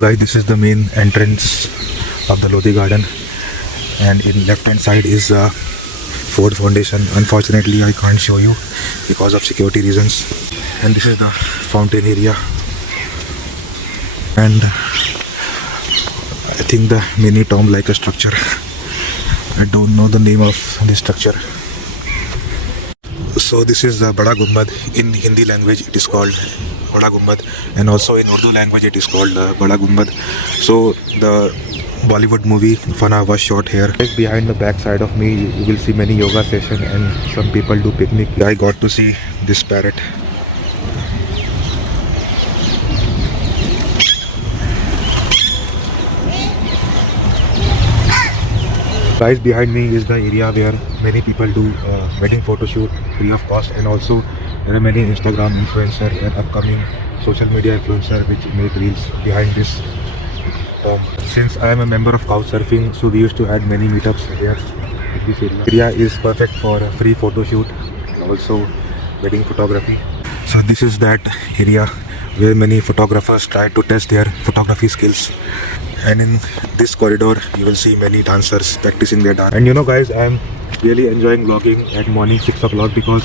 Guys, this is the main entrance of the Lodi Garden, and in left hand side is Ford Foundation. Unfortunately, I can't show you because of security reasons. And this is the fountain area, and I think the mini tomb like a structure. I don't know the name of this structure. So this is the Bada Gumbad. In Hindi language it is called Bada Gumbad, and also in Urdu language it is called Bada Gumbad. So the Bollywood movie Fana was shot here. Just behind the back side of me you will see many yoga session and some people do picnic. I got to see this parrot. Guys, behind me is the area where many people do wedding photo shoot free of cost, and also there are many Instagram influencer and upcoming social media influencer which make reels behind this tomb. Since I am a member of Couchsurfing, so we used to had many meetups here. This area is perfect for a free photo shoot and also wedding photography. So this is that area where many photographers try to test their photography skills. And in this corridor you will see many dancers practicing their dance. And you know guys, I am really enjoying vlogging at morning 6 o'clock because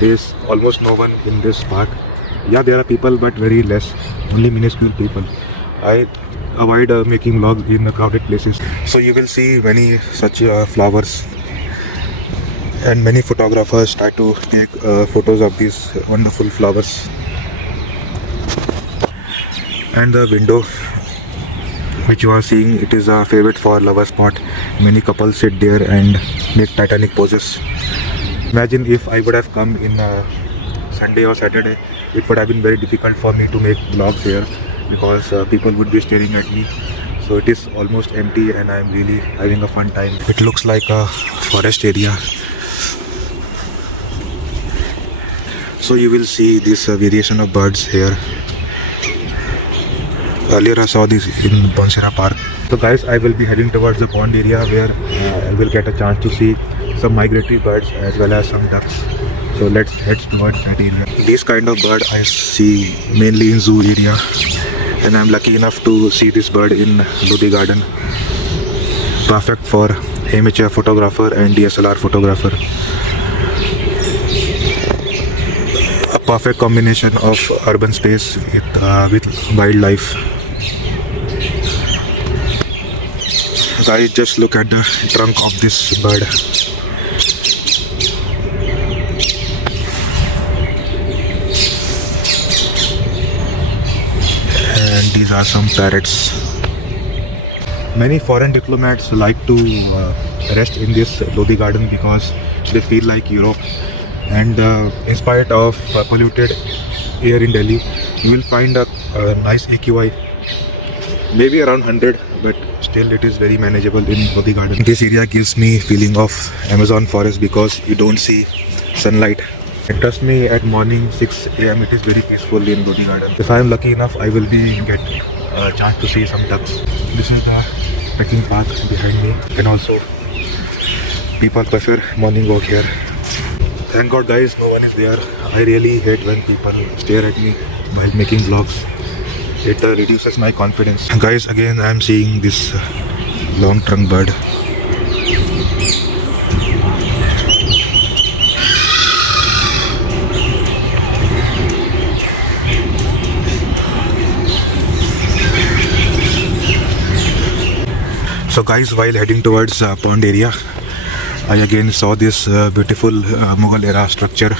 there is almost no one in this park. Yeah, there are people but very less, only minuscule people. I avoid making vlogs in crowded places. So you will see many such flowers, and many photographers try to take photos of these wonderful flowers. And the window which you are seeing, it is a favorite for lover spot. Many couples sit there and make Titanic poses. Imagine if I would have come in Sunday or Saturday, it would have been very difficult for me to make vlogs here because people would be staring at me. So it is almost empty and I am really having a fun time. It looks like a forest area. So you will see this variation of birds here. Earlier I saw this in Bonsera Park. So guys, I will be heading towards the pond area where I will get a chance to see some migratory birds as well as some ducks. So let's head towards that area. This kind of bird I see mainly in zoo area, and I'm lucky enough to see this bird in Lodi Garden. Perfect for amateur photographer and DSLR photographer. A perfect combination of urban space with wildlife. Guys, just look at the trunk of this bird. And these are some parrots. Many foreign diplomats like to rest in this Lodi Garden because they feel like Europe. And in spite of polluted air in Delhi, you will find a nice AQI, maybe around 100, but still it is very manageable in Lodi Garden. This area gives me feeling of Amazon forest because you don't see sunlight. And trust me, at morning 6 AM it is very peaceful in Lodi Garden. If I am lucky enough, I will get a chance to see some ducks. This is the trekking path behind me, and also people prefer morning walk here. Thank God guys, no one is there. I really hate when people stare at me while making vlogs. It reduces my confidence. Guys, again I am seeing this long trunk bird. So guys, while heading towards pond area, I again saw this beautiful Mughal era structure,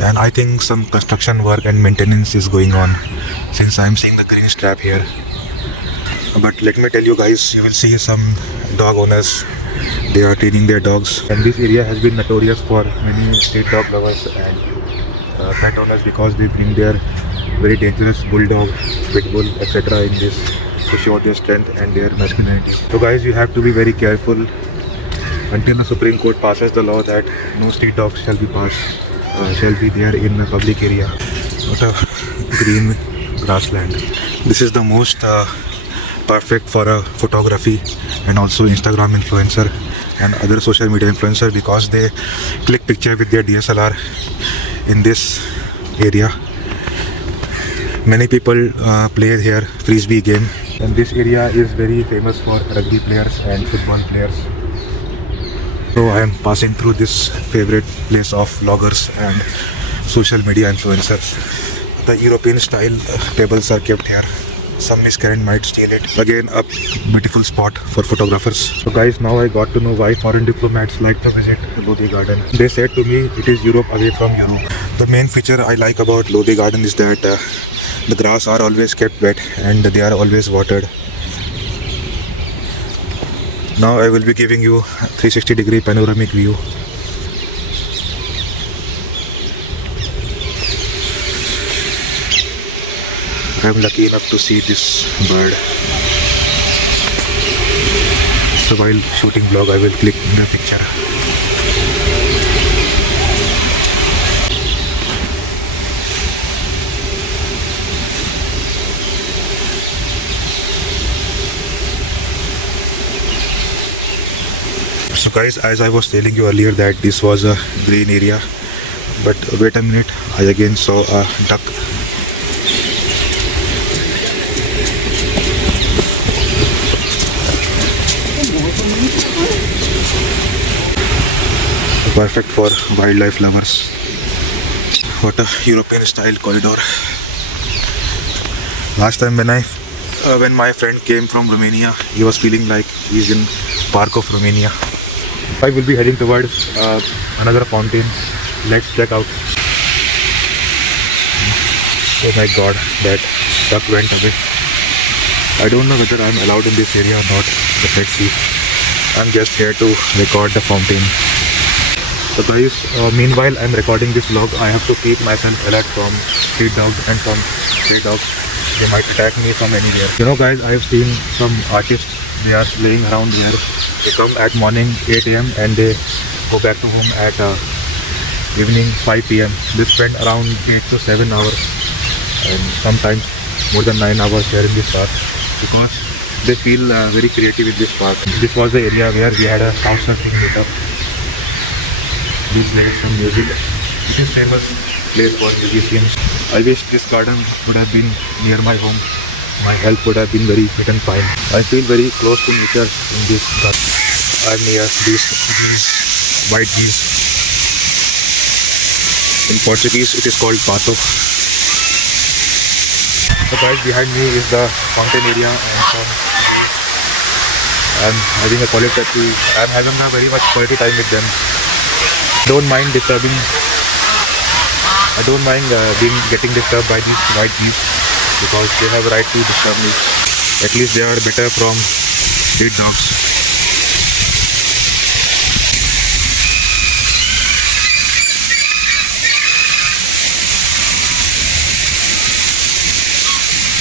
and I think some construction work and maintenance is going on since I am seeing the green strap here. But let me tell you guys, you will see some dog owners, they are training their dogs, and this area has been notorious for many street dog lovers and pet owners because they bring their very dangerous bulldog, pit bull, etc. in this to show their strength and their masculinity. So guys, you have to be very careful until the Supreme Court passes the law that no street dogs shall be there in a public area. What a green grassland. This is the most perfect for a photography and also Instagram influencer and other social media influencer because they click picture with their DSLR in this area. Many people play here frisbee game, and this area is very famous for rugby players and football players. So I am passing through this favorite place of vloggers and social media influencers. The European style tables are kept here. Some miscreant might steal it. Again, a beautiful spot for photographers. So guys, now I got to know why foreign diplomats like to visit Lodi Garden. They said to me it is Europe away from Europe. The main feature I like about Lodi Garden is that the grass are always kept wet and they are always watered. Now I will be giving you 360-degree panoramic view. I am lucky enough to see this bird. So while shooting vlog, I will click the picture. So guys, as I was telling you earlier that this was a green area, but wait a minute, I again saw a duck. Perfect for wildlife lovers. What a European style corridor. Last time when my friend came from Romania, he was feeling like he's in Park of Romania. I will be heading towards another fountain. Let's check out. Oh my god, that duck went away. I don't know whether I'm allowed in this area or not, but let's see. I'm just here to record the fountain. So guys, meanwhile I'm recording this vlog, I have to keep myself alert from street dogs and from stray dogs. They might attack me from anywhere. You know guys, I have seen some artists, they are playing around here. They come at morning 8 AM and they go back to home at evening 5 PM. They spend around 8 to 7 hours and sometimes more than 9 hours here in this park because they feel very creative in this park. This was the area where we had a couchsurfing meetup. We played some music. It is famous place for musicians. I wish this garden would have been near my home. My health would have been very fit and fine. I feel very close to nature in this garden. I'm near these white geese. In Portuguese, it is called pato. So guys, behind me is the fountain area and some geese. I'm having a quality. I'm having a very much quality time with them. Don't mind disturbing. I don't mind getting disturbed by these white geese because they have a right to disturb me. At least they are better from street dogs.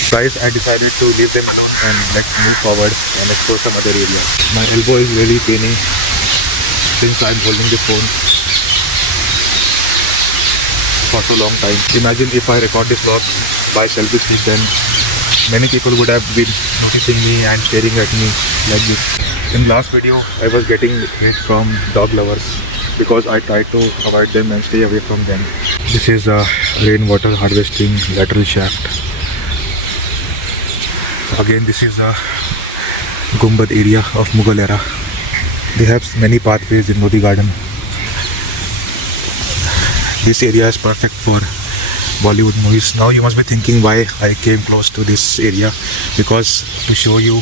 Guys, I decided to leave them alone and let's move forward and explore some other areas. My elbow is really paining since I'm holding the phone for so long time. Imagine if I record this vlog by selfie stick, then many people would have been noticing me and staring at me like this. In last video, I was getting hate from dog lovers because I tried to avoid them and stay away from them. This is a rainwater harvesting lateral shaft. Again, this is the Gumbad area of Mughal era. They have many pathways in Lodi Garden. This area is perfect for Bollywood movies. Now you must be thinking why I came close to this area, because to show you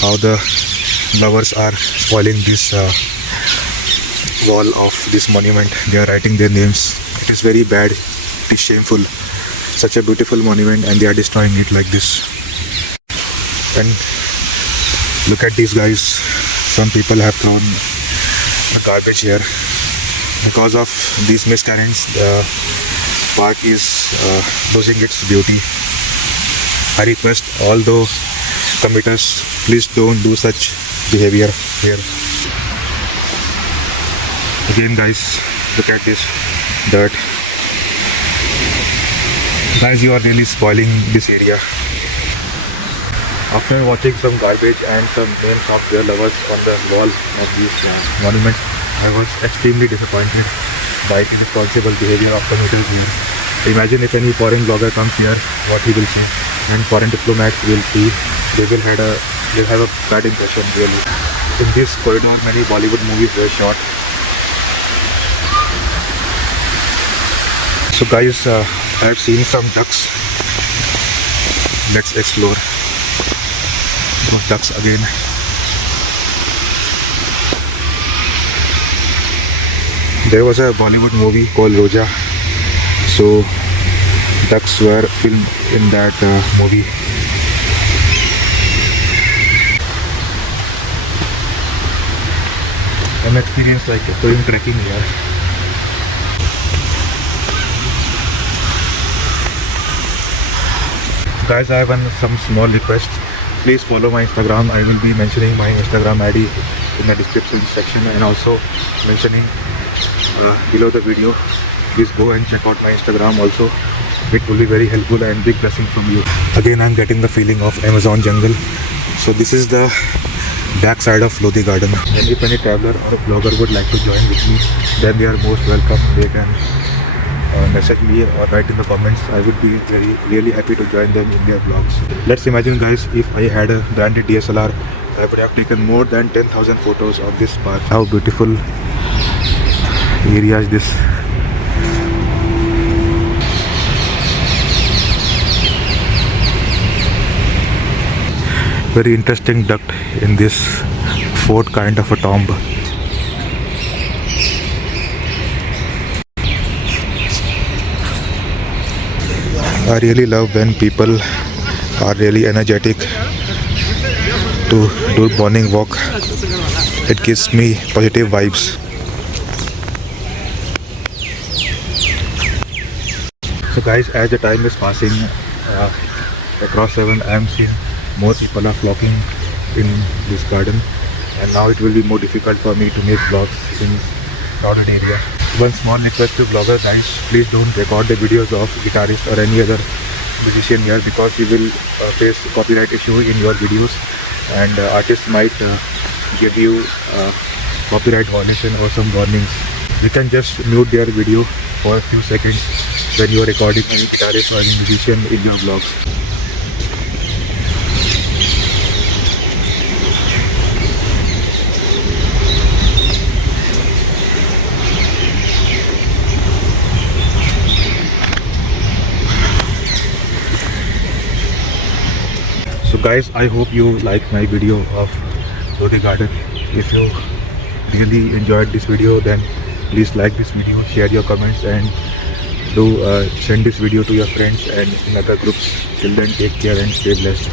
how the lovers are spoiling this wall of this monument. They are writing their names. It is very bad. It is shameful. Such a beautiful monument and they are destroying it like this. And look at these guys. Some people have thrown the garbage here. Because of these miscreants, the park is losing its beauty. I request all the committers, please don't do such behavior here. Again guys, look at this dirt. Guys, you are really spoiling this area. After watching some garbage and some names of their lovers on the wall of this monument, I was extremely disappointed by the irresponsible behavior of commuters here. Imagine if any foreign blogger comes here, what he will say, and foreign diplomats will see, they will have a bad impression really. In this corridor, many Bollywood movies were shot. So guys, I've seen some ducks. Let's explore those ducks again. There was a Bollywood movie called Roja. So ducks were filmed in that movie. An experience like doing trekking here. Guys, I have some small request. Please follow my Instagram. I will be mentioning my Instagram ID in the description section and also mentioning below the video. Please go and check out my Instagram also. It will be very helpful and big blessing from you. Again, I'm getting the feeling of Amazon jungle. So this is the back side of Lodi Garden. And if any traveler or a blogger would like to join with me, then they are most welcome. They can message me or write in the comments. I would be really happy to join them in their vlogs. Let's imagine guys, if I had a branded DSLR, I would have taken more than 10,000 photos of this park. How beautiful area is this. Very interesting duct in this fort kind of a tomb. I really love when people are really energetic to do morning walk. It gives me positive vibes. So guys, as the time is passing across 7, I am seeing more people are flocking in this garden, and now it will be more difficult for me to make vlogs in crowded area. One small request to vloggers, guys, please don't record the videos of guitarist or any other musician here, because you will face copyright issue in your videos, and artists might give you copyright violation or some warnings. You can just mute their video for a few seconds when you are recording any guitarist or any musician in your vlogs. So guys, I hope you like my video of Lodi Garden. If you really enjoyed this video, then please like this video, share your comments, and do send this video to your friends and in other groups. Till then, take care and stay blessed.